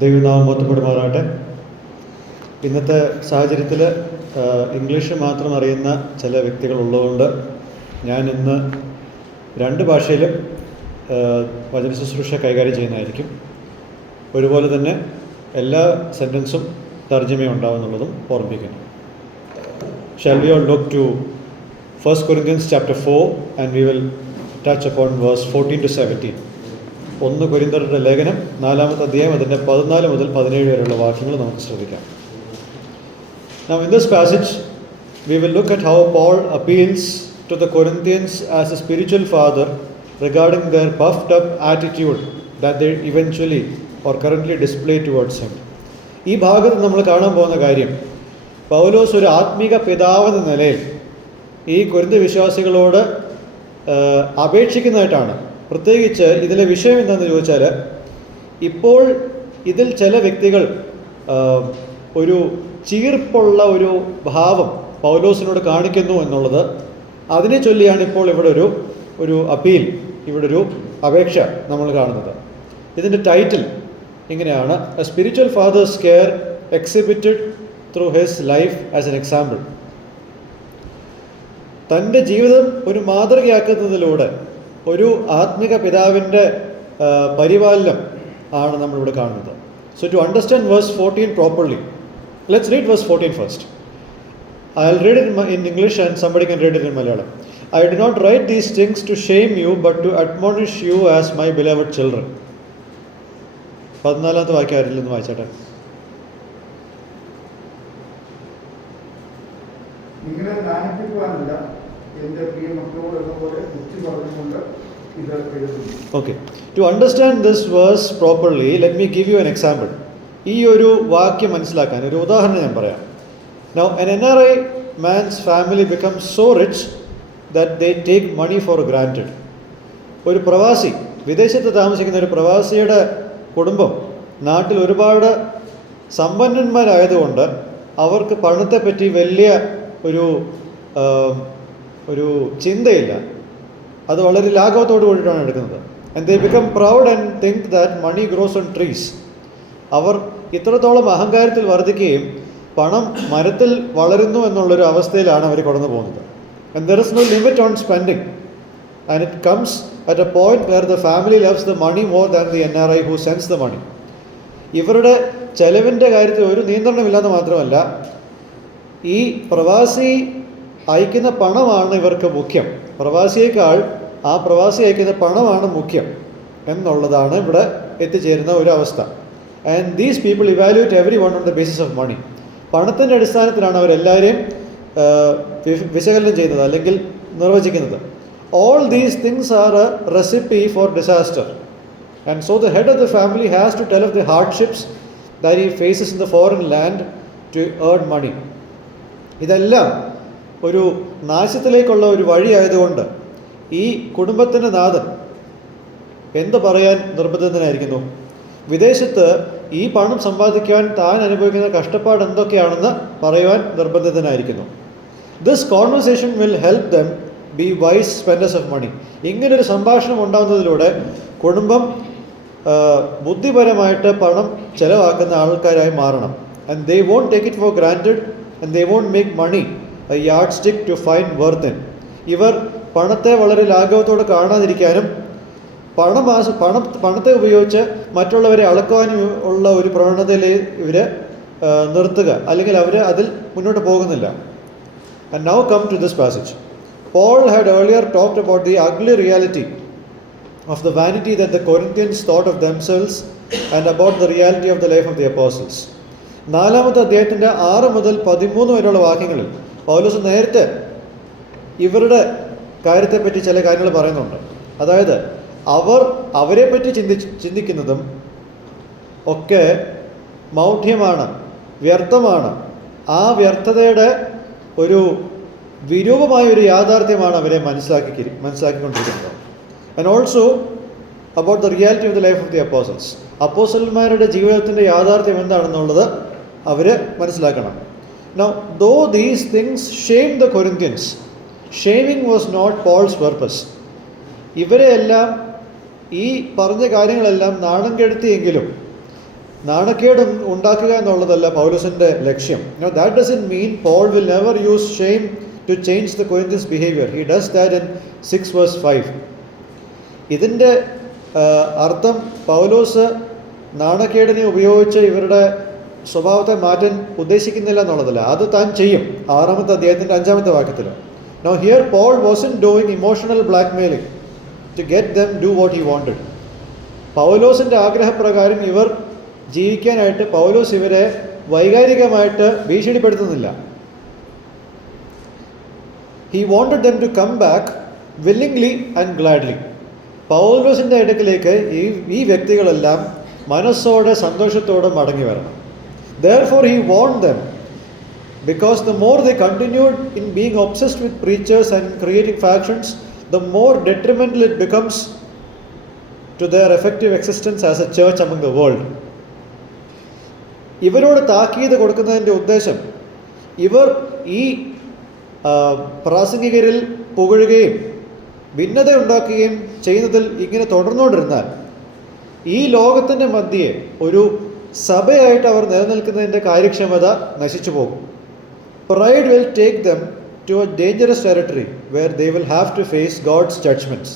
ദൈവനാമം മഹത്വപ്പെടുമാറാകട്ടെ. ഇന്നത്തെ സാഹചര്യത്തിൽ ഇംഗ്ലീഷ് മാത്രം അറിയുന്ന ചില വ്യക്തികളുള്ളതുകൊണ്ട് ഞാൻ ഇന്ന് രണ്ട് ഭാഷയിലും വചന ശുശ്രൂഷ കൈകാര്യം ചെയ്യുന്നതായിരിക്കും. ഒരുപോലെ തന്നെ എല്ലാ സെൻറ്റൻസും തർജ്ജമ ഉണ്ടാവുമെന്നുള്ളതും ഓർമ്മിപ്പിക്കുന്നു. Shall we all look to 1 Corinthians chapter 4 and we will touch upon verse 14 to 17. 1 കൊരിന്ത്യരുടെ ലേഖനം 4-ാമത്തെ അധ്യായം അതിൻ്റെ 14 മുതൽ 17 വരെയുള്ള വാക്യങ്ങൾ നമുക്ക് ശ്രദ്ധിക്കാം. Now in this passage we will look at how Paul appeals to the Corinthians as a spiritual father regarding their puffed up attitude that they eventually or currently display towards him. ഈ ഭാഗത്ത് നമ്മൾ കാണാൻ പോകുന്ന കാര്യം, പൗലോസ് ഒരു ആത്മീക പിതാവെന്ന നിലയിൽ ഈ കൊരിന്ത്യ വിശ്വാസികളോട് അപേക്ഷിക്കുന്നതായിട്ടാണ്. പ്രത്യേകിച്ച് ഇതിലെ വിഷയം എന്താണെന്ന് ചോദിച്ചാൽ, ഇപ്പോൾ ഇതിൽ ചില വ്യക്തികൾ ഒരു ചീർപ്പുള്ള ഒരു ഭാവം പൗലോസിനോട് കാണിക്കുന്നു എന്നുള്ളത്, അതിനെ ചൊല്ലിയാണ് ഇപ്പോൾ ഇവിടെ ഒരു അപ്പീൽ, ഇവിടെ ഒരു അപേക്ഷ നമ്മൾ കാണുന്നത്. ഇതിൻ്റെ ടൈറ്റിൽ ഇങ്ങനെയാണ്: a spiritual father's care exhibited through his life as an example. തൻ്റെ ജീവിതം ഒരു മാതൃകയാക്കുന്നതിലൂടെ ഒരു ആത്മിക പിതാവിൻ്റെ പരിപാലനം ആണ് നമ്മളിവിടെ കാണുന്നത്. So to understand verse 14 properly, let's read verse 14 first. I'll read it in English and somebody can read it in Malayalam. I did not write these things to shame you, but to admonish you as my beloved children. 14-ാമത്തെ വാക്യം ആരില്ലെന്ന് വായിച്ചേട്ടെ. നിങ്ങളെ ജ്ഞാനിപ്പിക്കുവാനല്ല, എൻ്റെ പ്രിയ മക്കളോട് എന്നപോലെ ബുദ്ധി പറഞ്ഞുകൊണ്ട് ഇത് എഴുതുന്നു. Okay. To understand this verse properly, let me give you an example. ഈ ഒരു വാക്യം മനസ്സിലാക്കാൻ ഒരു ഉദാഹരണം ഞാൻ പറയാം. Now, an NRI man's family becomes so rich that they take money for granted. ഒരു പ്രവാസി, വിദേശത്ത് താമസിക്കുന്ന ഒരു പ്രവാസിയുടെ കുടുംബം നാട്ടിൽ ഒരുപാട് സമ്പന്നന്മാരായതുകൊണ്ട് അവർക്ക് പണത്തെപ്പറ്റി വലിയ ഒരു ചിന്തയില്ല. അത് വളരെ ലാഘവത്തോട് കൂടിയിട്ടാണ് എടുക്കുന്നത്. And they become proud and think that money grows on trees. അവർ ഇത്രത്തോളം അഹങ്കാരത്തിൽ വർദ്ധിക്കുകയും പണം മരത്തിൽ വളരുന്നു എന്നുള്ളൊരു അവസ്ഥയിലാണ് അവർ കടന്നു പോകുന്നത്. And there is no limit on spending. And it comes at a point where the family loves the money more than the NRI who sends the money. ഇവരുടെ ചെലവിൻ്റെ കാര്യത്തിൽ ഒരു നിയന്ത്രണമില്ലാതെ മാത്രമല്ല, ഈ പ്രവാസി അയക്കുന്ന പണമാണ് ഇവർക്ക് മുഖ്യം. പ്രവാസിയേക്കാൾ ആ പ്രവാസി അയക്കുന്ന പണമാണ് മുഖ്യം എന്നുള്ളതാണ് ഇവിടെ എത്തിച്ചേരുന്ന ഒരു അവസ്ഥ. And these people evaluate every one on the basis of money. പണത്തിൻ്റെ അടിസ്ഥാനത്തിലാണ് അവരെല്ലാവരെയും വിശകലനം ചെയ്യുന്നത് അല്ലെങ്കിൽ നിർവചിക്കുന്നത്. All these things are a recipe for disaster. And so the head of the family has to tell of the hardships that he faces in the foreign land to earn money. ഇതെല്ലാം ഒരു നാശത്തിലേക്കുള്ള ഒരു വഴിയായതുകൊണ്ട് ഈ കുടുംബത്തിൻ്റെ നാഥൻ എന്ത് പറയാൻ നിർബന്ധിതനായിരിക്കുന്നു? വിദേശത്ത് ഈ പണം സമ്പാദിക്കാൻ താൻ അനുഭവിക്കുന്ന കഷ്ടപ്പാട് എന്തൊക്കെയാണെന്ന് പറയുവാൻ നിർബന്ധിതനായിരിക്കുന്നു. This conversation will help them be wise spenders of money. ഇങ്ങനൊരു സംഭാഷണം ഉണ്ടാകുന്നതിലൂടെ കുടുംബം ബുദ്ധിപരമായിട്ട് പണം ചെലവാക്കുന്ന ആൾക്കാരായി മാറണം. And they won't take it for granted and they won't make money a yardstick to find worth in. ഇവർ പണത്തെ വളരെ ലാഘവത്തോടെ കാണാതിരിക്കാനും പണത്തെ ഉപയോഗിച്ച് മറ്റുള്ളവരെ അളക്കുവാനും ഉള്ള ഒരു പ്രവണതയിൽ ഇവർ നിർത്തുക, അല്ലെങ്കിൽ അവർ അതിൽ മുന്നോട്ട് പോകുന്നില്ല. And now come to this passage. Paul had earlier talked about the ugly reality of the vanity that the Corinthians thought of themselves and about the reality of the life of the apostles. 4-ാമത്തെ അധ്യായത്തിൻ്റെ 6 മുതൽ 13 വരെയുള്ള വാക്യങ്ങളിൽ പൗലോസ് നേരത്തെ ഇവരുടെ കാര്യത്തെപ്പറ്റി ചില കാര്യങ്ങൾ പറയുന്നുണ്ട്. അതായത് അവരെപ്പറ്റി ചിന്തിക്കുന്നതും ഒക്കെ മൗഢ്യമാണ്, വ്യർത്ഥമാണ്. ആ വ്യർത്ഥതയുടെ ഒരു വിരൂപമായ ഒരു യാഥാർത്ഥ്യമാണ് അവരെ മനസ്സിലാക്കിക്കൊണ്ടിരിക്കുന്നത്. And also about the reality of the life of the apostles. അപ്പോസ്റ്റലന്മാരുടെ ജീവിതത്തിൻ്റെ യാഥാർത്ഥ്യം എന്താണെന്നുള്ളത് അവർ മനസ്സിലാക്കണം. Now, though these things shamed the Corinthians, shaming was not Paul's purpose. ഇവരെയെല്ലാം ഈ പറഞ്ഞ കാര്യങ്ങളെല്ലാം നാണം കെടുത്തിയെങ്കിലും നാണക്കേട് ഉണ്ടാക്കുക എന്നുള്ളതല്ല പൗലോസിൻ്റെ ലക്ഷ്യം. That doesn't mean Paul will never use shame to change the Corinthians behaviour. He does that in 6:5. ഇതിൻ്റെ അർത്ഥം പൗലോസ് നാണക്കേടിനെ ഉപയോഗിച്ച് ഇവരുടെ സ്വഭാവത്തെ മാറ്റാൻ ഉദ്ദേശിക്കുന്നില്ല എന്നുള്ളതല്ല. അത് താൻ ചെയ്യും. 6-ാമത്തെ അധ്യായത്തിൻ്റെ 5-ാമത്തെ വാക്യത്തിൽ. Now here Paul wasn't doing emotional blackmailing to get them do what he wanted. പൗലോസിൻ്റെ ആഗ്രഹപ്രകാരം ഇവർ ജീവിക്കാനായിട്ട് പൗലോസ് ഇവരെ വൈകാരികമായിട്ട് ഭീഷണിപ്പെടുത്തുന്നില്ല. He wanted them to come back willingly and gladly. പൗലോസിൻ്റെ അടുക്കിലേക്ക് ഈ വ്യക്തികളെല്ലാം മനസ്സോടെ സന്തോഷത്തോടെ മടങ്ങി വരണം. Therefore he warned them, because the more they continued in being obsessed with preachers and creating factions, the more detrimental it becomes to their effective existence as a church among the world. ഇവരോട് താക്കീത് കൊടുക്കുന്നതിൻ്റെ ഉദ്ദേശം, ഇവർ ഈ പ്രാസംഗികരിൽ പുകഴുകയും ഭിന്നത ഉണ്ടാക്കുകയും ചെയ്യുന്നതിൽ ഇങ്ങനെ തുടർന്നുകൊണ്ടിരുന്നാൽ ഈ ലോകത്തിൻ്റെ മധ്യേ ഒരു സഭയായിട്ട് അവർ നിലനിൽക്കുന്നതിൻ്റെ കാര്യക്ഷമത നശിച്ചു പോകും. Pride will take them to a dangerous territory where they will have to face God's judgments,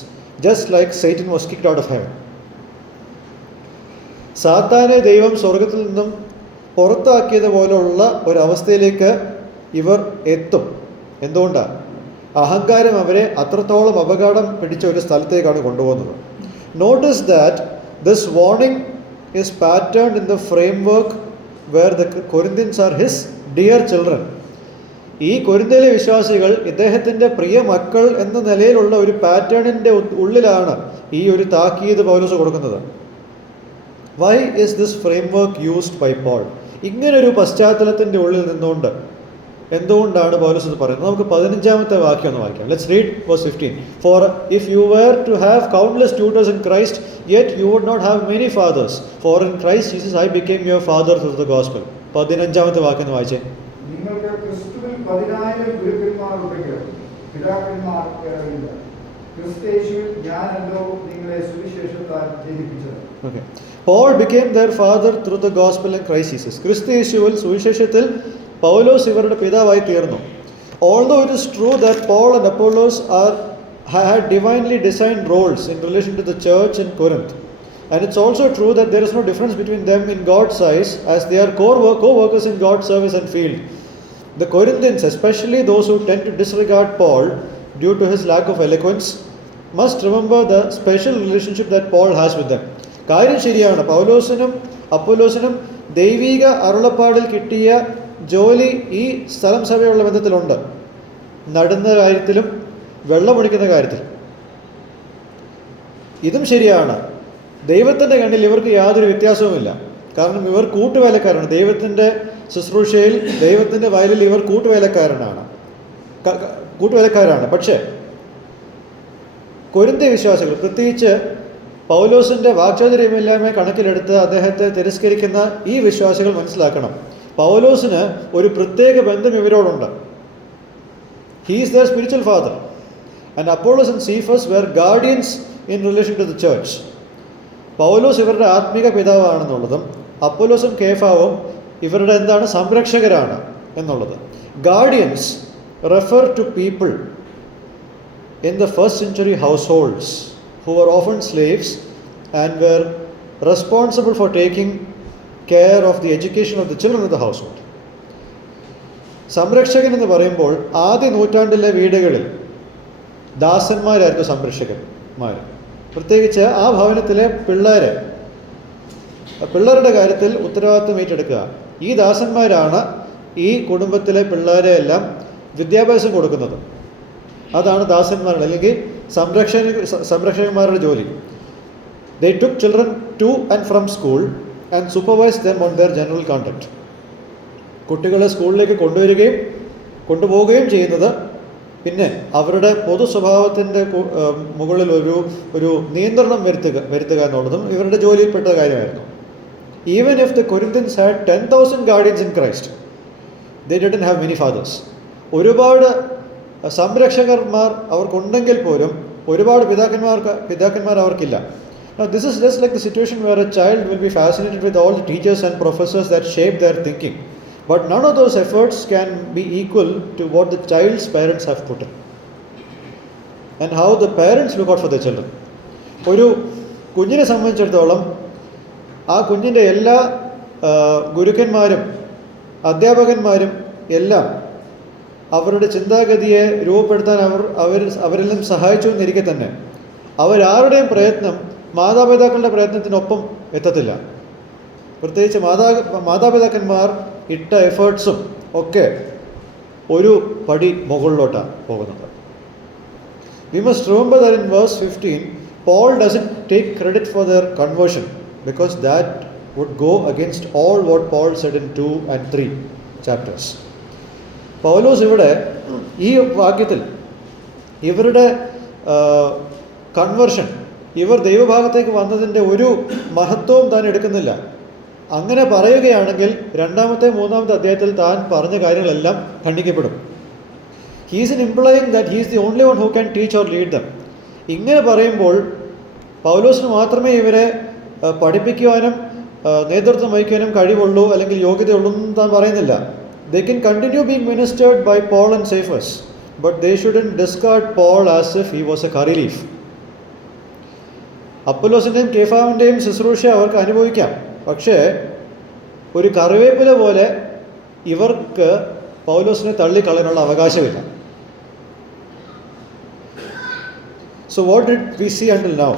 just like Satan was kicked out of heaven. സാത്താനെ ദൈവം സ്വർഗത്തിൽ നിന്നും പുറത്താക്കിയതുപോലുള്ള ഒരവസ്ഥയിലേക്ക് ഇവർ എത്തും. എന്തുകൊണ്ടാണ്? അഹങ്കാരം അവരെ അത്രത്തോളം അപകടം പിടിച്ച ഒരു സ്ഥലത്തേക്കാണ് കൊണ്ടുപോകുന്നത്. Notice that this warning is patterned in the framework where the Corinthians are his dear children. ഈ കൊരിന്ത്യയിലെ വിശ്വാസികൾ ഇദ്ദേഹത്തിൻ്റെ പ്രിയ മക്കൾ എന്ന നിലയിലുള്ള ഒരു പാറ്റേണിൻ്റെ ഉള്ളിലാണ് ഈ ഒരു താക്കീത് പൗലോസ് കൊടുക്കുന്നത്. Why is this framework used by Paul? ഇങ്ങനൊരു പശ്ചാത്തലത്തിൻ്റെ ഉള്ളിൽ നിന്നുകൊണ്ട് എന്തുകൊണ്ടാണ് പൗലോസ് ഇത് പറയുന്നത്? നമുക്ക് 15-ാമത്തെ വാക്യം ഒന്ന് വായിക്കാം. Let's read verse 15. For if you were to have countless tutors in Christ, yet you would not have many fathers. For in Christ Jesus I became your father through the gospel. 15-ാമത്തെ വാക്യം ഒന്ന് വായിച്ചേ. നിങ്ങൾക്ക് ക്രിസ്തുവിൽ 10,000 ഗുരുക്കന്മാരുണ്ടെങ്കിലും പിതാക്കന്മാർ ഏറെയില്ല. ക്രിസ്തുയേശുവിൽ ഞാനല്ലോ നിങ്ങളെ സുവിശേഷത്താൽ ജനിപ്പിച്ചത്. Okay. Paul became their father through the gospel in Christ Jesus. ക്രിസ്തുയേശുവിൽ സുവിശേഷത്തിൽ പൗലോസ് ഇവരുടെ പിതാവായി തീർന്നു. Although it is true that Paul and Apollos had divinely designed roles in relation to the church in Corinth, and it's also true that there is no difference between them in God's eyes, as they are co-workers in God's service and field. The Corinthians, especially those who tend to disregard Paul due to his lack of eloquence, must remember the special relationship that Paul has with them. കാര്യം ശരിയാണ്. പൗലോസിനും അപ്പോലോസിനും ദൈവിക അരുളപ്പാടിൽ കിട്ടിയ ജോലി ഈ സ്ഥലം സഭയുള്ള ബന്ധത്തിലുണ്ട്. നടുന്ന കാര്യത്തിലും വെള്ളമൊഴിക്കുന്ന കാര്യത്തിലും ഇതും ശരിയാണ്. ദൈവത്തിൻ്റെ കണ്ണിൽ ഇവർക്ക് യാതൊരു വ്യത്യാസവുമില്ല. കാരണം ഇവർ കൂട്ടുവേലക്കാരാണ്. ദൈവത്തിൻ്റെ ശുശ്രൂഷയിൽ, ദൈവത്തിൻ്റെ വയലിൽ ഇവർ കൂട്ടുവേലക്കാരാണ്. പക്ഷേ കൊരിന്ത്യ വിശ്വാസികൾ, പ്രത്യേകിച്ച് പൗലോസിൻ്റെ വാക്ചാതുര്യമില്ലായ്മ കണക്കിലെടുത്ത് അദ്ദേഹത്തെ തിരസ്കരിക്കുന്ന ഈ വിശ്വാസികൾ മനസ്സിലാക്കണം, പൗലോസിന് ഒരു പ്രത്യേക ബന്ധം ഇവരോടുണ്ട്. He is their spiritual father. And Apollos and Cephas were guardians in relation to the church. പൗലോസ് ഇവരുടെ ആത്മീക പിതാവാണെന്നുള്ളതും അപ്പോലോസും കേഫാവും ഇവരുടെ സംരക്ഷകരാണ് എന്നുള്ളത്. Guardians refer to people in the first century households who were often slaves and were responsible for taking care of the education of the children of the household. സംരക്ഷകൻ എന്ന് പറയുമ്പോൾ ആദ്യ നൂറ്റാണ്ടിലെ വീടുകളിൽ ദാസന്മാരായിരുന്നു സംരക്ഷകന്മാർ. പ്രത്യേകിച്ച് ആ ഭവനത്തിലെ പിള്ളേരുടെ കാര്യത്തിൽ ഉത്തരവാദിത്വം ഏറ്റെടുക്കുക. ഈ ദാസന്മാരാണ് ഈ കുടുംബത്തിലെ പിള്ളേരെ എല്ലാം വിദ്യാഭ്യാസം കൊടുക്കുന്നത്. അതാണ് ദാസന്മാരുടെ അല്ലെങ്കിൽ സംരക്ഷകന്മാരുടെ ജോലി. They took children to and from school and supervised them on their general conduct. കുട്ടികളെ സ്കൂളിലേക്ക് കൊണ്ടുപോവുകയും ചെയ്യുന്നത്, പിന്നെ അവരുടെ പൊതു സ്വഭാവത്തിൻ്റെ മുകളിൽ ഒരു നിയന്ത്രണം വരുത്തുക എന്നുള്ളതും ഇവരുടെ ജോലിയിൽപ്പെട്ട കാര്യമായിരുന്നു. Even if the Corinthians had 10,000 guardians in Christ, they didn't have many fathers. ഒരുപാട് സംരക്ഷകന്മാർ അവർക്കുണ്ടെങ്കിൽ പോലും ഒരുപാട് പിതാക്കന്മാർ അവർക്കില്ല. Now, this is just like the situation where a child will be fascinated with all the teachers and professors that shape their thinking. But none of those efforts can be equal to what the child's parents have put in. And how the parents look out for their children. ഒരു കുഞ്ഞിനെ സംബന്ധിച്ചിടത്തോളം ആ കുഞ്ഞിൻ്റെ എല്ലാ ഗുരുക്കന്മാരും അധ്യാപകന്മാരും എല്ലാം അവരുടെ ചിന്താഗതിയെ രൂപപ്പെടുത്താൻ അവരിൽ നിന്നും സഹായിച്ചു എന്നിരിക്കെ തന്നെ അവരാരുടെയും പ്രയത്നം മാതാപിതാക്കളുടെ പ്രയത്നത്തിനൊപ്പം എത്തത്തില്ല. പ്രത്യേകിച്ച് മാതാപിതാക്കന്മാർ ഇട്ട എഫേർട്സും ഒക്കെ ഒരു പടി മുകളിലോട്ടാണ് പോകുന്നത്. We must remember that in verse 15, Paul doesn't take credit for their conversion because that would go against all what Paul said in 2 and 3 chapters. പൗലോസ് ഇവിടെ ഈ വാക്യത്തിൽ ഇവരുടെ കൺവേർഷൻ, ഇവർ ദൈവഭാഗത്തേക്ക് വന്നതിൻ്റെ ഒരു മഹത്വവും താൻ എടുക്കുന്നില്ല. അങ്ങനെ പറയുകയാണെങ്കിൽ രണ്ടാമത്തെ മൂന്നാമത്തെ അധ്യായത്തിൽ താൻ പറഞ്ഞ കാര്യങ്ങളെല്ലാം ഖണ്ഡിക്കപ്പെടും. He is implying that he is the only one who can teach or lead them. ഇങ്ങനെ പറയുമ്പോൾ പൗലോസിന് മാത്രമേ ഇവരെ പഠിപ്പിക്കുവാനും നേതൃത്വം വഹിക്കാനും കഴിവുള്ളൂ അല്ലെങ്കിൽ യോഗ്യതയുള്ളൂ എന്ന് താൻ പറയുന്നില്ല. They can continue being ministered by Paul and Cephas, but they shouldn't discard Paul as if he was a curry leaf. അപ്പൊല്ലോസിൻ്റെയും കേഫാവിൻ്റെയും ശുശ്രൂഷ അവർക്ക് അനുഭവിക്കാം, പക്ഷേ ഒരു കറിവേപ്പില പോലെ ഇവർക്ക് പൗലോസിനെ തള്ളിക്കളയാനുള്ള അവകാശമില്ല. So what did we see until now?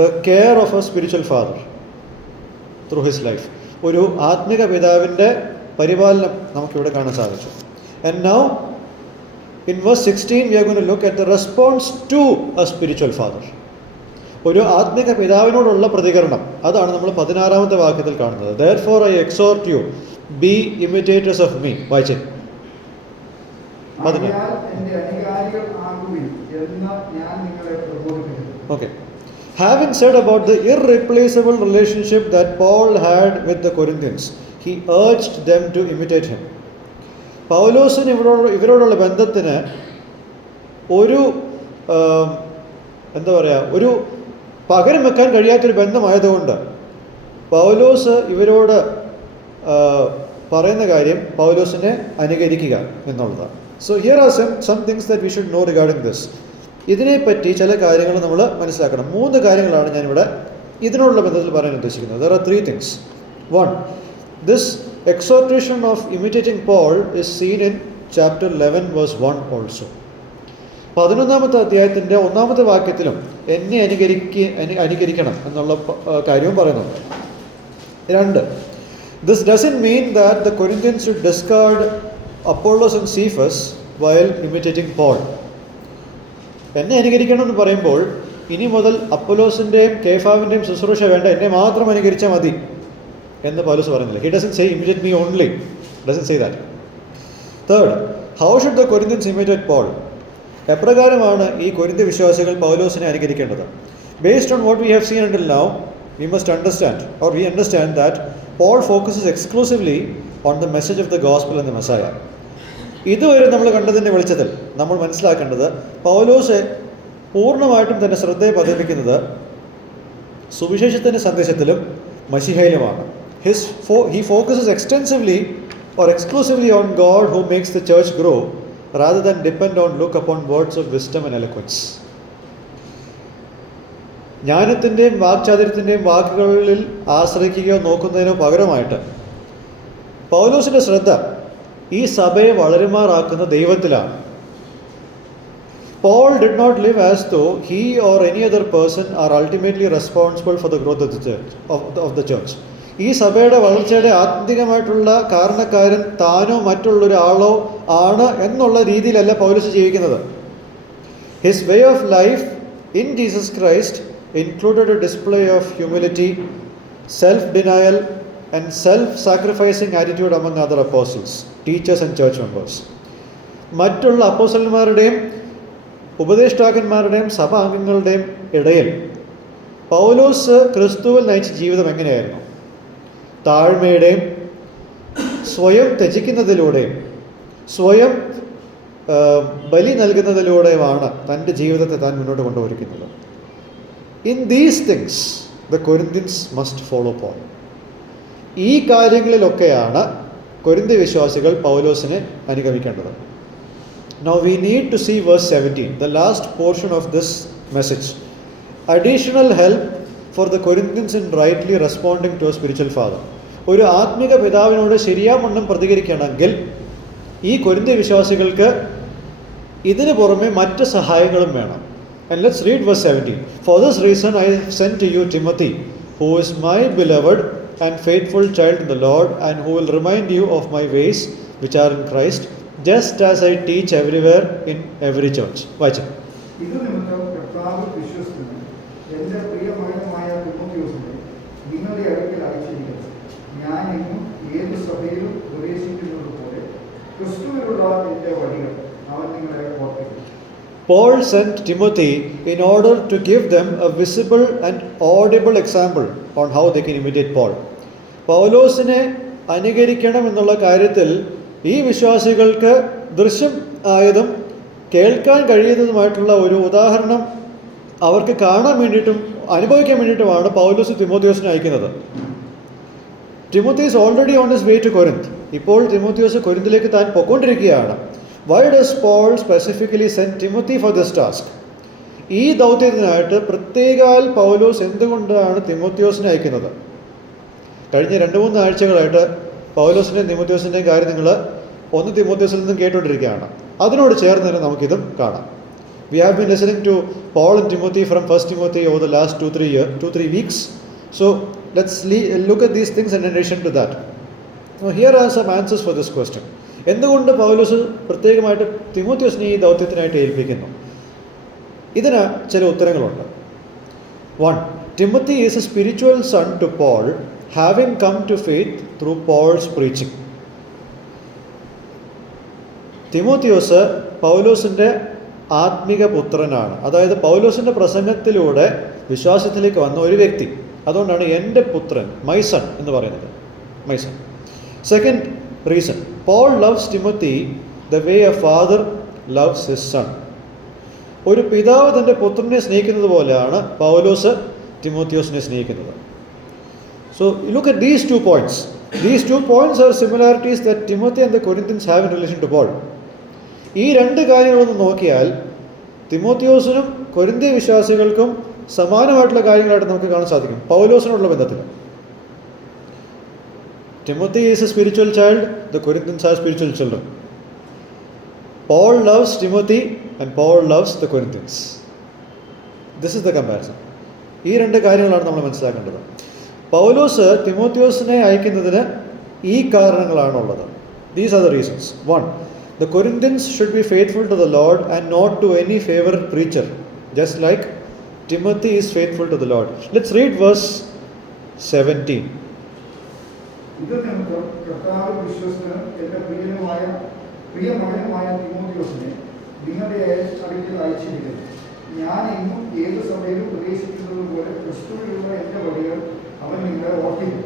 The care of a spiritual father through his life. ഒരു ആത്മിക പിതാവിൻ്റെ പരിപാലനം നമുക്കിവിടെ കാണാൻ സാധിച്ചു. And now in verse 16 we are going to look at the response to a spiritual father. ഒരു ആത്മിക പിതാവിനോടുള്ള പ്രതികരണം, അതാണ് നമ്മൾ 16-ാമത്തെ വാക്യത്തിൽ കാണുന്നത്. Therefore I exhort you, be imitators of me. വായിച്ചേ. Okay. Having said about the irreplaceable relationship that Paul had with the Corinthians, he urged them to imitate him. പൗലോസിന് ഇവരോടുള്ള ബന്ധത്തിന് ഒരു എന്താ പറയുക, ഒരു പകരം വെക്കാൻ കഴിയാത്തൊരു ബന്ധമായതുകൊണ്ട് പൗലോസ് ഇവരോട് പറയുന്ന കാര്യം പൗലോസിനെ അനുകരിക്കുക എന്നുള്ളതാണ്. So here are some things that we should know regarding this. ഇതിനെപ്പറ്റി ചില കാര്യങ്ങൾ നമ്മൾ മനസ്സിലാക്കണം. 3 കാര്യങ്ങളാണ് ഞാനിവിടെ ഇതിനോടുള്ള ബന്ധത്തിൽ പറയാൻ ഉദ്ദേശിക്കുന്നത്. There are 3 things. 1, this exhortation of imitating Paul is seen in chapter 11 verse 1 also. 11-ാമത്തെ അധ്യായത്തിൻ്റെ 1-ാമത്തെ വാക്യത്തിലും എന്നെ അനുകരിക്കണം എന്നുള്ള കാര്യവും പറയുന്നുണ്ട്. 2, this doesn't mean that the Corinthians should discard Apollos and Cephas while imitating Paul. എന്നെ അനുകരിക്കണം എന്ന് പറയുമ്പോൾ ഇനി മുതൽ അപ്പൊലോസിൻ്റെയും കേഫാവിൻ്റെയും ശുശ്രൂഷ വേണ്ട, എന്നെ മാത്രം അനുകരിച്ചാൽ മതി എന്ന് പൗലോസ് പറയുന്നില്ല. He doesn't say imitate me only. Doesn't say that. 3, how should the Corinthians imitate Paul? എപ്രകാരമാണ് ഈ കൊരിന്ത്യ വിശ്വാസികൾ പൗലോസിനെ അനുകരിക്കേണ്ടത്? Based on what we have seen until now, we understand that Paul focuses exclusively on the message of the gospel and the Messiah. ഇതുവരെ നമ്മൾ കണ്ടതിൻ്റെ വെളിച്ചത്തിൽ നമ്മൾ മനസ്സിലാക്കേണ്ടത് പൗലോസ് പൂർണ്ണമായിട്ടും തൻ്റെ ശ്രദ്ധയെ പതിപ്പിക്കുന്നത് സുവിശേഷത്തിൻ്റെ സന്ദേശത്തിലും മശിഹയിലുമാണ്. He focuses extensively or exclusively on God who makes the church grow rather than look upon words of wisdom and eloquence. ജ്ഞാനത്തിൻ്റെയും വാക്ചാതുര്യത്തിൻ്റെയും വാക്കുകളിൽ ആശ്രയിക്കുകയോ നോക്കുന്നതിനോ പകരമായിട്ട് പൗലോസിൻ്റെ ശ്രദ്ധ ഈ സഭയെ വളരുമാറാക്കുന്ന ദൈവത്തിലാണ്. Paul did not live as though he or any other person are ultimately responsible for the growth of the church, of the church. ഈ സഭയുടെ വളർച്ചയുടെ ആത്യന്തികമായിട്ടുള്ള കാരണക്കാരൻ താനോ മറ്റുള്ളൊരാളോ ആണ് എന്നുള്ള രീതിയിലല്ല പൗലോസ് ജീവിക്കുന്നത്. His way of life in Jesus Christ included a display of humility, self-denial and self-sacrificing attitude among other apostles, teachers and church members. മറ്റുള്ള അപ്പോസ്തലന്മാരുടെയും ഉപദേഷ്ടാക്കന്മാരുടെയും സഭാംഗങ്ങളുടെയും ഇടയിൽ പൗലോസ് ക്രിസ്തുവിൽ നയിച്ച ജീവിതം എങ്ങനെയായിരുന്നു? താഴ്മയുടെയും സ്വയം ത്യജിക്കുന്നതിലൂടെയും സ്വയം ബലി നൽകുന്നതിലൂടെയുമാണ് തൻ്റെ ജീവിതത്തെ താൻ മുന്നോട്ട് കൊണ്ടുപോയിരിക്കുന്നത്. In these things the Corinthians must follow Paul. ഈ കാര്യങ്ങളിലൊക്കെയാണ് കൊരിന്ത്യ വിശ്വാസികൾ പൗലോസിനെ അനുഗമിക്കേണ്ടത്. Now we need to see verse 17, the last portion of this message. Additional help for the Corinthians in rightly responding to a spiritual father. ഒരു ആത്മിക പിതാവിനോട് ശരിയാവണ്ണം പ്രതികരിക്കണമെങ്കിൽ ഈ കൊരിന്ത്യ വിശ്വാസികൾക്ക് ഇതിന് പുറമെ മറ്റ് സഹായങ്ങളും വേണം. And let's read verse 17. For this reason I sent to you Timothy, who is my beloved and faithful child in the Lord, and who will remind you of my ways which are in Christ, just as I teach everywhere in every church. വായിച്ചു. ഇത് നിമിത്തം കർത്താവിൽ വിശ്വസിക്കുന്നു എൻ്റെ പ്രിയമായ തിമോഥെയോസിനെ നിങ്ങളുടെ അടുക്കൽ അയച്ചിരിക്കുന്നു. ഞാൻ എങ്ങും ഏത് സഭയിലും പ്രവേശിക്കുന്നത് പോലെ ക്രിസ്തുവിലുള്ള എൻ്റെ വഴികൾ അവൻ നിങ്ങളെ ഓർപ്പിക്കും. Paul sent Timothy in order to give them a visible and audible example on how they can imitate Paul. പൗലോസിനെ അനുകരിക്കണം എന്നുള്ള കാര്യത്തിൽ ഈ വിശ്വാസികൾക്ക് ദൃശ്യം ആയതും കേൾക്കാൻ കഴിയുന്നതുമായിട്ടുള്ള ഒരു ഉദാഹരണം അവർക്ക് കാണാൻ വേണ്ടിയിട്ടും അനുഭവിക്കാൻ വേണ്ടിയിട്ടുമാണ് പൗലോസ് തിമോഥെയോസിനെ അയക്കുന്നത്. Timothy is already on his way to Corinth. ഇപ്പോൾ തിമോഥെയോസ് കൊരിന്തിലേക്ക് താൻ പൊയ്ക്കൊണ്ടിരിക്കുകയാണ്. Why does Paul specifically send Timothy for this task? ഈ ദൗത്യത്തിനായിട്ട് പ്രത്യേകാൽ പൗലോസ് എന്തുകൊണ്ടാണ് തിമോഥെയോസിനെ അയക്കുന്നത്? കഴിഞ്ഞ 2-3 ആഴ്ചകളായിട്ട് പൗലോസിൻ്റെയും തിമോഥെയോസിൻ്റെയും കാര്യം നിങ്ങൾ 1 തിമോഥെയോസിൽ നിന്നും കേട്ടുകൊണ്ടിരിക്കുകയാണ്. അതിനോട് ചേർന്ന് തന്നെ നമുക്കിതും കാണാം. We have been listening to Paul and Timothy from 1 Timothy over the last 2-3 weeks. So let's look at these things in addition to that. Now here are some answers for this question. എന്തുകൊണ്ട് പൗലോസ് പ്രത്യേകമായിട്ട് തിമോഥെയോസിനെ ഈ ദൗത്യത്തിനായിട്ട് ഏൽപ്പിക്കുന്നു? ഇതിന് ചില ഉത്തരങ്ങളുണ്ട്. 1. Timothy is a spiritual son to Paul, having come to faith through Paul's preaching. തിമോഥെയോസ് പൗലോസിൻ്റെ ആത്മിക പുത്രനാണ്. അതായത് പൗലോസിൻ്റെ പ്രസംഗത്തിലൂടെ വിശ്വാസത്തിലേക്ക് വന്ന ഒരു വ്യക്തി. അതുകൊണ്ടാണ് എൻ്റെ പുത്രൻ, മൈ സൺ എന്ന് പറയുന്നത്. My son. Second reason, Paul loves Timothy the way a father loves his son. ഒരു പിതാവ് തൻ്റെ പുത്രനെ സ്നേഹിക്കുന്നത് പോലെയാണ് പൗലോസ് തിമോഥെയോസിനെ സ്നേഹിക്കുന്നത്. So look at these 2 points. These 2 points are similarities that Timothy and the Corinthians have in relation to Paul. ഈ 2 കാര്യങ്ങളൊന്ന് നോക്കിയാൽ തിമോഥെയോസിനും കൊരിന്ത്യ വിശ്വാസികൾക്കും സമാനമായിട്ടുള്ള കാര്യങ്ങളായിട്ട് നമുക്ക് കാണാൻ സാധിക്കും പൗലോസിനോടുള്ള ബന്ധത്തിൽ. Timothy is a spiritual child, the Corinthians are spiritual children. Paul loves Timothy and Paul loves the Corinthians. This is the comparison. ഈ 2 കാര്യങ്ങളാണ് നമ്മൾ മനസ്സിലാക്കേണ്ടത്. പൗലോസ് തിമോഥെയോസിനെ അയക്കുന്നതിന് ഈ കാരണങ്ങളാണുള്ളത്. These are the reasons. 1. The Corinthians should be faithful to the Lord and not to any favorite preacher, just like Timothy is faithful to the Lord. Let's read verse 17. ഇത് നിമിത്തം കർത്താവിൽ വിശ്വസിക്കുന്ന എൻ്റെ പ്രിയമകനുമായ തിമോഥെയോസിനെ നിങ്ങളുടെ അടുക്കൽ അയച്ചിരിക്കുന്നു. ഞാൻ എങ്ങും ഏത് സഭയിലും പ്രവേശിക്കുന്നത് പോലെ ക്രിസ്തുവിലുള്ള എൻ്റെ വഴികൾ അവൻ നിങ്ങളെ ഓർപ്പിക്കും.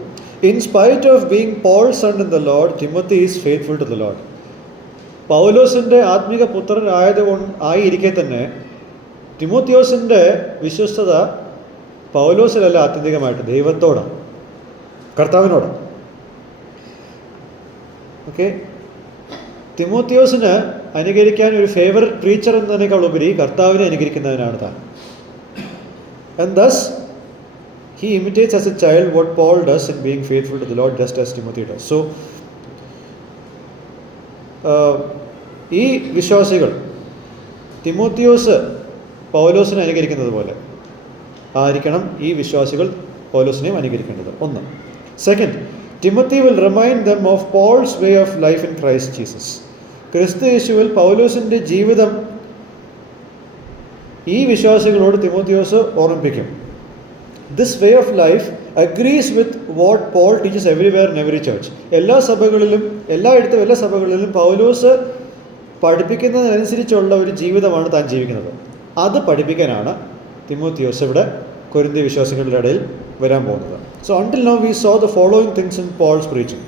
In spite of being Paul's son in the Lord, Timothy is faithful to the Lord. പൗലോസിൻ്റെ ആത്മിക പുത്രനായിരിക്കെ തന്നെ തിമോഥെയോസിൻ്റെ വിശ്വസ്തത പൗലോസിലല്ല, ആത്യന്തികമായിട്ട് ദൈവത്തോടാണ്, കർത്താവിനോട്. ഓക്കെ, തിമോഥെയോസിന് അനുകരിക്കാൻ ഒരു ഫേവററ്റ് പ്രീച്ചർ എന്നതിനേക്കാൾ ഉപരി കർത്താവിനെ അനുകരിക്കുന്നതിനാണ് താൻ. And thus he imitates as a child what Paul does in being faithful to the Lord, just as Timothy does. So ഈ വിശ്വാസികൾ തിമോഥെയോസ് പൗലോസിനെ അനുകരിക്കുന്നത് പോലെ ആയിരിക്കണം ഈ വിശ്വാസികൾ പൗലോസിനെയും അനുകരിക്കേണ്ടത്. 1. Second, Timothy will remind them of Paul's way of life in Christ Jesus. ക്രിസ്തു യേശുവിൽ പൗലോസിൻ്റെ ജീവിതം ഈ വിശ്വാസികളോട് തിമോഥെയോസ് ഓർമ്മിപ്പിക്കും. This way of life agrees with what Paul teaches everywhere in every church. എല്ലാ സഭകളിലും പൗലോസ് പഠിപ്പിക്കുന്നതിനനുസരിച്ചുള്ള ഒരു ജീവിതമാണ് താൻ ജീവിക്കുന്നത്. അത് പഠിപ്പിക്കാനാണ് തിമോഥെയോസ് ഇവിടെ കൊരിന്ത്യ വിശ്വാസികളുടെ ഇടയിൽ വരാൻ പോകുന്നത്. So until now we saw the following things in Paul's preaching.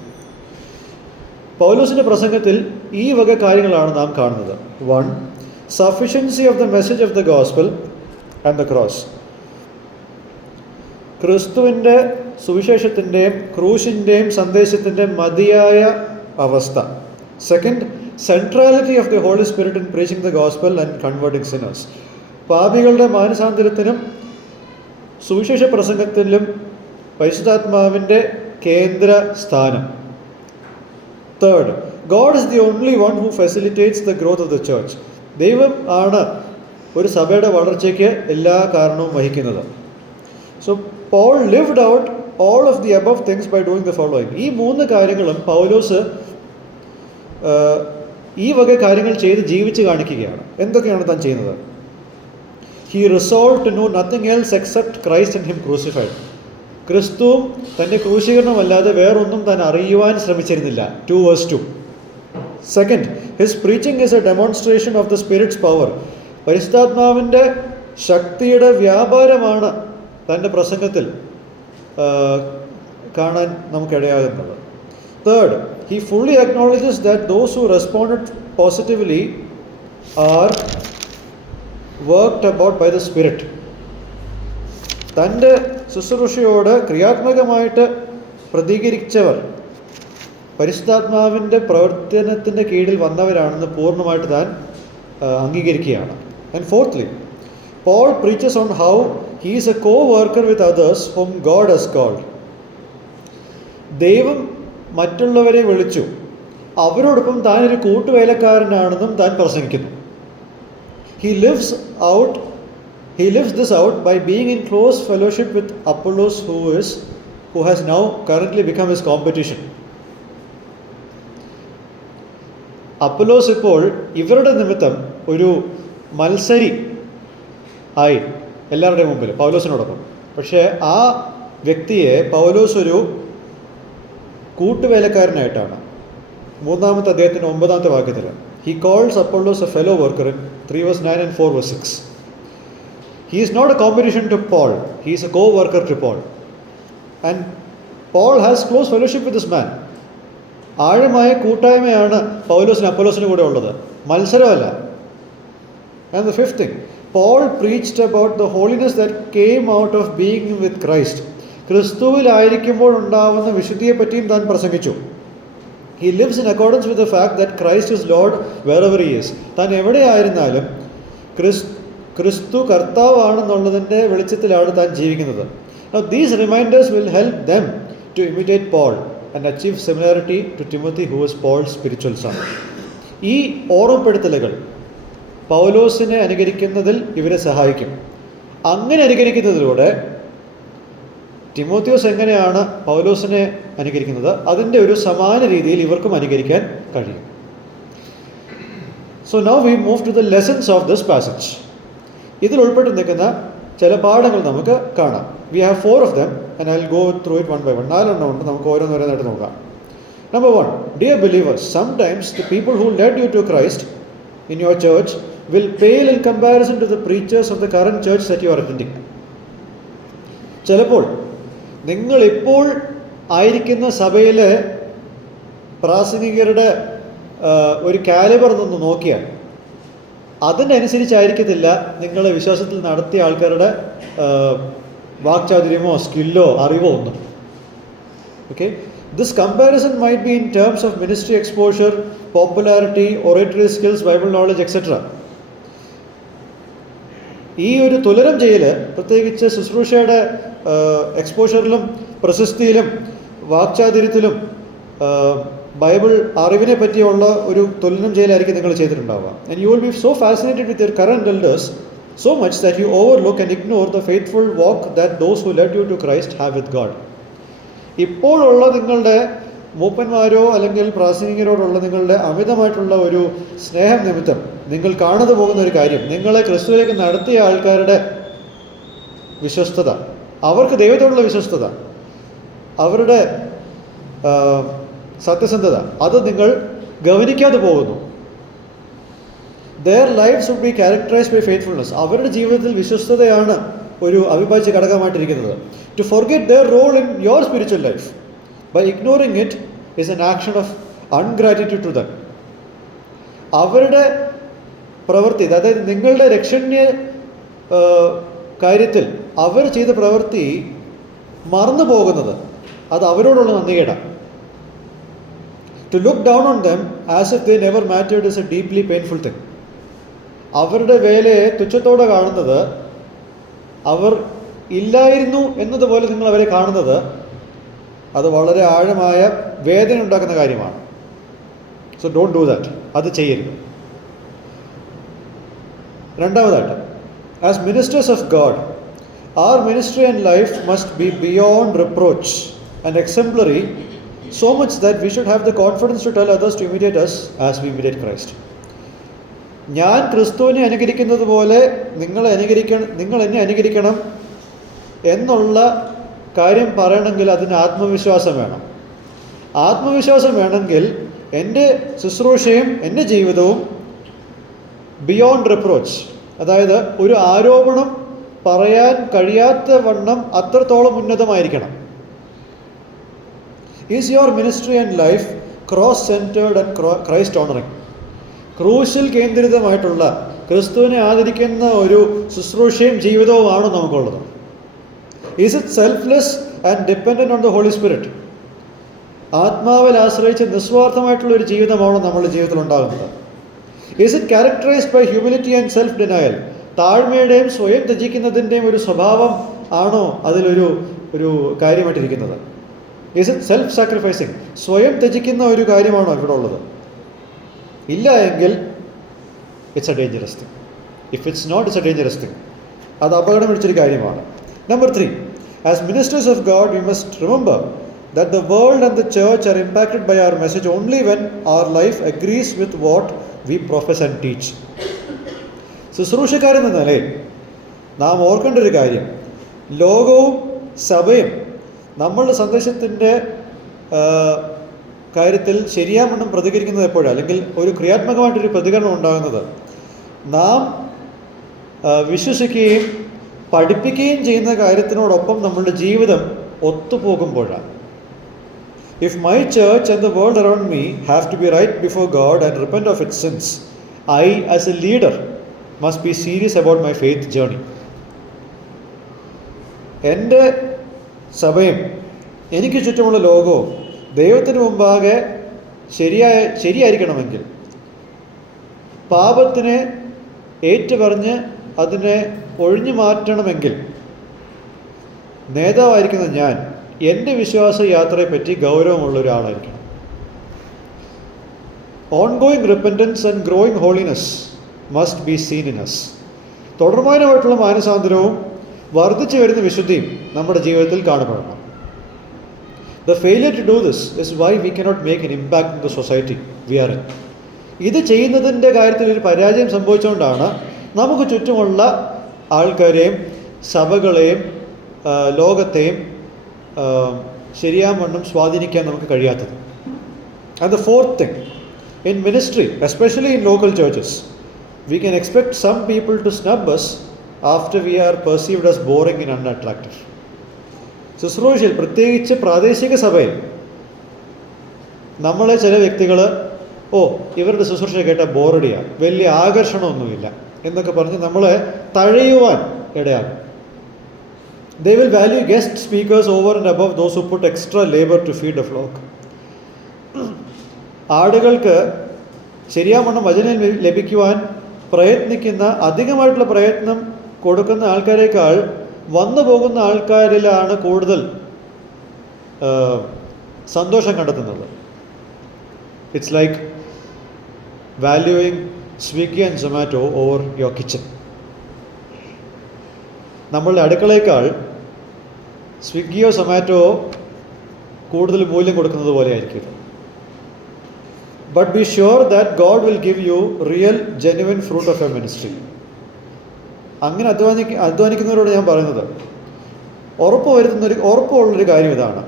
പൗലോസിൻ്റെ പ്രസംഗത്തിൽ ഈ വക കാര്യങ്ങളാണ് നാം കാണുന്നത്. 1. Sufficiency of the message of the gospel and the cross. ക്രിസ്തുവിൻ്റെ സുവിശേഷത്തിൻ്റെയും ക്രൂശിൻ്റെയും സന്ദേശത്തിൻ്റെ മതിയായ അവസ്ഥ. Second, centrality of the Holy Spirit in preaching the gospel and converting sinners. പാപികളുടെ മാനസാന്തരത്തിനും സുവിശേഷ പ്രസംഗത്തിലും പരിശുദ്ധാത്മാവിൻ്റെ കേന്ദ്ര സ്ഥാനം. Third, God is the only one who facilitates the growth of the church. ദൈവം ആണ് ഒരു സഭയുടെ വളർച്ചയ്ക്ക് എല്ലാ കാരണവും വഹിക്കുന്നത്. So Paul lived out all of the above things by doing the following. ഈ 3 കാര്യങ്ങളും പൗലോസ് ഈ വക കാര്യങ്ങൾ ചെയ്ത് ജീവിച്ച് കാണിക്കുകയാണ്. എന്തൊക്കെയാണ് താൻ ചെയ്യുന്നത്? He resolve to know nothing else except Christ and him crucified. ക്രിസ്തുവും തൻ്റെ ക്രൂശീകരണമല്ലാതെ വേറൊന്നും താൻ അറിയുവാൻ ശ്രമിച്ചിരുന്നില്ല. 2 verse 2. Second, his preaching is a demonstration of the spirit's power. പരിശുദ്ധാത്മാവിൻ്റെ ശക്തിയുടെ വ്യാപാരമാണ് തൻ്റെ പ്രസംഗത്തിൽ കാണാൻ നമുക്കിടയാകുന്നത്. Third, he fully acknowledges that those who responded positively are worked about by the Spirit. തൻ്റെ ശുശ്രൂഷയോട് ക്രിയാത്മകമായിട്ട് പ്രതികരിച്ചവർ പരിശുദ്ധാത്മാവിൻ്റെ പ്രവർത്തനത്തിൻ്റെ കീഴിൽ വന്നവരാണെന്ന് പൂർണ്ണമായിട്ട് താൻ അംഗീകരിക്കുകയാണ്. And fourth, Paul preaches on how he is a co-worker with others whom God has called. ദൈവം മറ്റുള്ളവരെ വിളിച്ചു, അവരോടൊപ്പം താൻ ഒരു കൂട്ടുവേലക്കാരനാണെന്നും താൻ പ്രസംഗിക്കുന്നു. He lives this out by being in close fellowship with Apollos, who has now currently become his competition. Apollos ഇപ്പോൾ ഇവരുടെ നിമിത്തം ഒരു മത്സരി ആയി എല്ലാവരുടെയും മുമ്പിൽ പൗലോസിനോടൊപ്പം. പക്ഷേ ആ വ്യക്തിയെ പൗലോസ് ഒരു കൂട്ടുവേലക്കാരനായിട്ടാണ് 3-ാമത്തെ അധ്യായത്തിൻ്റെ 9-ാമത്തെ വാക്യത്തിൽ he calls Apollos a fellow worker in 3 verse 9 and 4 verse 6. He is not a competition to Paul, he is a co-worker to Paul. And Paul has close fellowship with this man. ആഴമായ കൂട്ടായ്മയാണ് പൗലോസിന് അപ്പൊല്ലോസിന് കൂടെ ഉള്ളത്, മത്സരമല്ല. And the fifth thing, Paul preached about the holiness that came out of being with Christ. ക്രിസ്തുവിലായിരിക്കുമ്പോൾ ഉണ്ടാവുന്ന വിശുദ്ധിയെപ്പറ്റിയും താൻ പ്രസംഗിച്ചു. He lives in accordance with the fact that Christ is Lord wherever he is. താൻ എവിടെയായിരുന്നാലും ക്രിസ്തു കർത്താവാണെന്നുള്ളതിൻ്റെ വെളിച്ചത്തിലാണ് താൻ ജീവിക്കുന്നത്. Now these reminders will help them to imitate Paul and achieve similarity to Timothy, who was Paul's spiritual son. ഈ ഓർമ്മപ്പെടുത്തലുകൾ പൗലോസിനെ അനുകരിക്കുന്നതിൽ ഇവരെ സഹായിക്കും. അങ്ങനെ അനുകരിക്കുന്നതിലൂടെ തിമോത്തിയോസ് എങ്ങനെയാണ് പൗലോസിനെ അനുകരിക്കുന്നത്, അതിൻ്റെ ഒരു സമാന രീതിയിൽ ഇവർക്കും അനുകരിക്കാൻ കഴിയും. So now we move to the lessons of this passage. ഇതിൽ ഉൾപ്പെട്ട് നിൽക്കുന്ന ചില പാഠങ്ങൾ നമുക്ക് കാണാം. We have 4 of them and I'll go through it one by one. 4 എണ്ണം ഉണ്ട്, നമുക്ക് ഓരോന്നോരോന്നായിട്ട് നോക്കാം. Number 1, dear believers, sometimes the people who led you to Christ in your church will pale in comparison to the preachers of the current church that you are attending. ചിലപ്പോൾ നിങ്ങളിപ്പോൾ ആയിരിക്കുന്ന സഭയിലെ പ്രാസംഗികരുടെ ഒരു കാലിബർ നിന്ന് നോക്കിയാൽ അതിനനുസരിച്ചായിരിക്കത്തില്ല നിങ്ങളെ വിശ്വാസത്തിൽ നടത്തിയ ആൾക്കാരുടെ വാക്ചാതുര്യമോ സ്കില്ലോ അറിവോ ഒന്നും. Okay, this comparison might be in terms of ministry exposure, popularity, oratory skills, Bible knowledge etcetera. ഈ ഒരു തുലനം ചെയ്യൽ പ്രത്യേകിച്ച് ശുശ്രൂഷയുടെ എക്സ്പോഷറിലും പ്രശസ്തിയിലും വാക്ചാതുര്യത്തിലും ബൈബിൾ അറിവിനെ പറ്റിയുള്ള ഒരു തുലനം ചെയ്യലായിരിക്കും നിങ്ങൾ ചെയ്തിട്ടുണ്ടാവുക. And you will be so fascinated with your current elders so much that you overlook and ignore the faithful walk that those who led you to Christ have with God. ഇപ്പോഴുള്ള നിങ്ങളുടെ മൂപ്പന്മാരോ അല്ലെങ്കിൽ പ്രാസംഗികരോടുള്ള നിങ്ങളുടെ അമിതമായിട്ടുള്ള ഒരു സ്നേഹം നിമിത്തം നിങ്ങൾ കാണാതെ പോകുന്ന ഒരു കാര്യം, നിങ്ങളെ ക്രിസ്തുവിലേക്ക് നടത്തിയ ആൾക്കാരുടെ വിശ്വസ്തത, അവർക്ക് ദൈവത്തോടുള്ള വിശ്വസ്തത, അവരുടെ സത്യസന്ധത, അത് നിങ്ങൾ ഗവനിക്കാതെ പോകുന്നു. Their lives would be characterized by faithfulness. അവരുടെ ജീവിതത്തിൽ വിശ്വസ്തതയാണ് ഒരു അവിഭാജ്യ ഘടകമായിട്ടിരിക്കുന്നത്. To forget their role in your spiritual life by ignoring it is an action of ungratitude to them. അവരുടെ പ്രവൃത്തി, അതായത് നിങ്ങളുടെ രക്ഷണ്യ കാര്യത്തിൽ അവർ ചെയ്ത പ്രവൃത്തി മറന്നു പോകുന്നത് അത് അവരോടുള്ള നന്ദികേടാണ്. To look down on them as if they never mattered is a deeply painful thing. അവരുടെ വേലയെ തുച്ഛത്തോടെ കാണുന്നത്, അവർ ഇല്ലായിരുന്നു എന്നതുപോലെ നിങ്ങൾ അവരെ കാണുന്നത്, അത് വളരെ ആഴമായ വേദന ഉണ്ടാക്കുന്ന കാര്യമാണ്. So don't do that. അത് ചെയ്യരുത്. രണ്ടാമതായിട്ട്, as ministers of God, our ministry and life must be beyond reproach and exemplary, so much that we should have the confidence to tell others to imitate us as we imitate Christ. ഞാൻ ക്രിസ്തുവിനെ അനുകരിക്കുന്നത് പോലെ നിങ്ങൾ എന്നെ അനുകരിക്കണം എന്നുള്ള കാര്യം പറയണമെങ്കിൽ അതിന് ആത്മവിശ്വാസം വേണം. ആത്മവിശ്വാസം വേണമെങ്കിൽ എൻ്റെ ശുശ്രൂഷയും എൻ്റെ ജീവിതവും ബിയോണ്ട് റിപ്രോച്ച്, അതായത് ഒരു ആരോപണം പറയാൻ കഴിയാത്ത വണ്ണം അത്രത്തോളം ഉന്നതമായിരിക്കണം. Is your ministry and life cross centred and Christ honouring? ക്രൂശിൽ കേന്ദ്രിതമായിട്ടുള്ള ക്രിസ്തുവിനെ ആദരിക്കുന്ന ഒരു ശുശ്രൂഷയും ജീവിതവുമാണ് നമുക്കുള്ളത്. Is it selfless and dependent on the Holy Spirit? ആത്മാവിൽ ആശ്രയിച്ച് നിസ്വാർത്ഥമായിട്ടുള്ള ഒരു ജീവിതമാണ് നമ്മുടെ ജീവിതത്തിൽ ഉണ്ടാകുന്നത്. Is it characterised by humility and self denial? താഴ്മയുടെയും സ്വയം ത്യജിക്കുന്നതിൻ്റെയും ഒരു സ്വഭാവം ആണോ ഒരു കാര്യമായിട്ടിരിക്കുന്നത്? Is it self sacrificing? സ്വയം ത്യജിക്കുന്ന ഒരു കാര്യമാണോ ഇവിടെ ഉള്ളത്? ഇല്ല എങ്കിൽ it's a dangerous thing. If it's not, it's a dangerous thing. അത് അപകടം പിടിച്ചൊരു കാര്യമാണ്. Number 3, as ministers of God we must remember that the world and the church are impacted by our message only when our life agrees with what we profess and teach. ശുശ്രൂഷക്കാരെന്ന നിലയിൽ നാം ഓർക്കേണ്ട ഒരു കാര്യം, ലോകവും സഭയും നമ്മളുടെ സന്ദേശത്തിൻ്റെ കാര്യത്തിൽ ശരിയാവണ്ണം പ്രതികരിക്കുന്നത് എപ്പോഴാണ്, അല്ലെങ്കിൽ ഒരു ക്രിയാത്മകമായിട്ടൊരു പ്രതികരണം ഉണ്ടാകുന്നത് നാം വിശ്വസിക്കുകയും പഠിപ്പിക്കുകയും ചെയ്യുന്ന കാര്യത്തിനോടൊപ്പം നമ്മളുടെ ജീവിതം ഒത്തുപോകുമ്പോഴാണ്. If my church and the world around me have to be right before God and repent of its sins, I as a leader must be serious about my faith journey. എൻ്റെ സഭയും എനിക്ക് ചുറ്റുമുള്ള ലോകവും ദൈവത്തിന് മുമ്പാകെ ശരിയായിരിക്കണമെങ്കിൽ, പാപത്തിനെ ഏറ്റുപറഞ്ഞ് അതിനെ ഒഴിഞ്ഞു മാറ്റണമെങ്കിൽ, നേതാവായിരിക്കുന്ന ഞാൻ എൻ്റെ വിശ്വാസ യാത്രയെപ്പറ്റി ഗൗരവമുള്ള ഒരാളായിരിക്കണം. Ongoing repentance and growing holiness must be seen in us. തുടർമാനമായിട്ടുള്ള മാനസാന്തരവും വർദ്ധിച്ചു വരുന്ന വിശുദ്ധിയും നമ്മുടെ ജീവിതത്തിൽ കാണപ്പെടണം. The failure to do this is why we cannot make an impact in the society we are in. ഇത് ചെയ്യുന്നതിൻ്റെ കാര്യത്തിൽ ഒരു പരാജയം സംഭവിച്ചുകൊണ്ടാണ് നമുക്ക് ചുറ്റുമുള്ള ആൾക്കാരെയും സഭകളെയും ലോകത്തെയും ശരിയാവണ്ണം സ്വാധീനിക്കാൻ നമുക്ക് കഴിയാത്തത്. And the fourth thing, in ministry especially in local churches we can expect some people to snub us after we are perceived as boring and unattractive. ശുശ്രൂഷയിൽ, പ്രത്യേകിച്ച് പ്രാദേശിക സഭയിൽ നമ്മളെ ചില വ്യക്തികൾ ഇവരുടെ ശുശ്രൂഷ കേട്ട ബോറടിയാണ്, വലിയ ആകർഷണമൊന്നുമില്ല എന്നൊക്കെ പറഞ്ഞ് നമ്മളെ തഴയുവാൻ ഇടയാകും. They will value guest speakers over and above those who put extra labor to feed the flock. ആടുകൾക്ക് ശരിയാവണ്ണം വചനം ലഭിക്കുവാൻ പ്രയത്നിക്കുന്ന, അധികമായിട്ടുള്ള പ്രയത്നം കൊടുക്കുന്ന ആൾക്കാരേക്കാൾ വന്നു പോകുന്ന ആൾക്കാരിലാണ് കൂടുതൽ സന്തോഷം കണ്ടെത്തുന്നത്. It's like valuing Swiggy and Zomato over your kitchen. നമ്മളുടെ അടുക്കളയേക്കാൾ സ്വിഗ്ഗിയോ സൊമാറ്റോയോ കൂടുതൽ മൂല്യം കൊടുക്കുന്നത് പോലെ ആയിരിക്കും. But B sure that God will give you real genuine fruit of A ministry. അങ്ങനെ അധ്വാനിക്കുന്നവരോട് ഞാൻ പറയുന്നത്, ഉറപ്പുള്ളൊരു കാര്യം ഇതാണ്,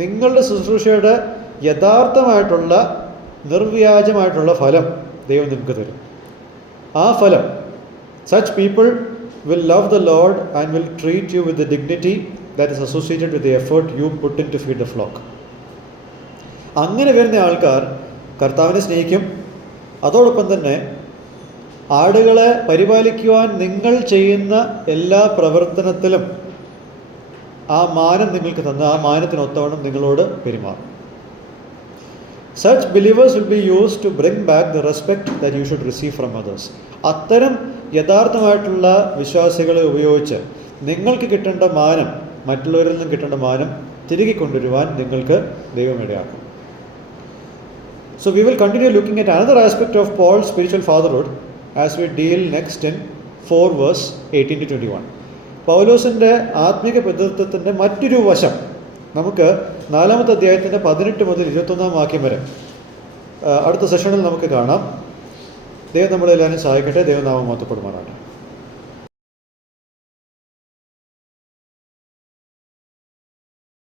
നിങ്ങളുടെ ശുശ്രൂഷയുടെ യഥാർത്ഥമായിട്ടുള്ള നിർവ്യാജമായിട്ടുള്ള ഫലം ദൈവം നിങ്ങൾക്ക് തരും. ആ ഫലം, such people will love the Lord and will treat you with the dignity that is associated with the effort you put in to feed the flock. അങ്ങനെ വരുന്ന ആൾക്കാർ കർത്താവിനെ സ്നേഹിക്കും. അതോടൊപ്പം തന്നെ ആടുകളെ പരിപാലിക്കുവാൻ നിങ്ങൾ ചെയ്യുന്ന എല്ലാ പ്രവർത്തനത്തിലും ആ മാനം നിങ്ങൾക്ക് തന്ന് ആ മാനത്തിനൊത്തവണ്ണം നിങ്ങളോട് പെരുമാറും. Such believers will be used to bring back the respect that you should receive from others. അത്തരം യഥാർത്ഥമായിട്ടുള്ള വിശ്വാസികളെ ഉപയോഗിച്ച് നിങ്ങൾക്ക് കിട്ടേണ്ട മാനം, മറ്റുള്ളവരിൽ നിന്നും കിട്ടേണ്ട മാനം തിരികെ കൊണ്ടുവരുവാൻ നിങ്ങൾക്ക് ദൈവം ഇടയാക്കും. So we will continue looking at another aspect of Paul's spiritual fatherhood as we deal next in 4 verse 18 to 21. പൗലോസിൻ്റെ ആത്മീക പിതൃത്വത്തിൻ്റെ മറ്റൊരു വശം നമുക്ക് 4-ാമത്തെ അധ്യായത്തിൻ്റെ 18 മുതൽ 21 വാക്യം വരെ അടുത്ത സെഷനിൽ നമുക്ക് കാണാം. ദൈവം നമ്മളെല്ലാവരും സഹായിക്കട്ടെ. ദൈവനാമം മഹത്വപ്പെടുമാറാകട്ടെ.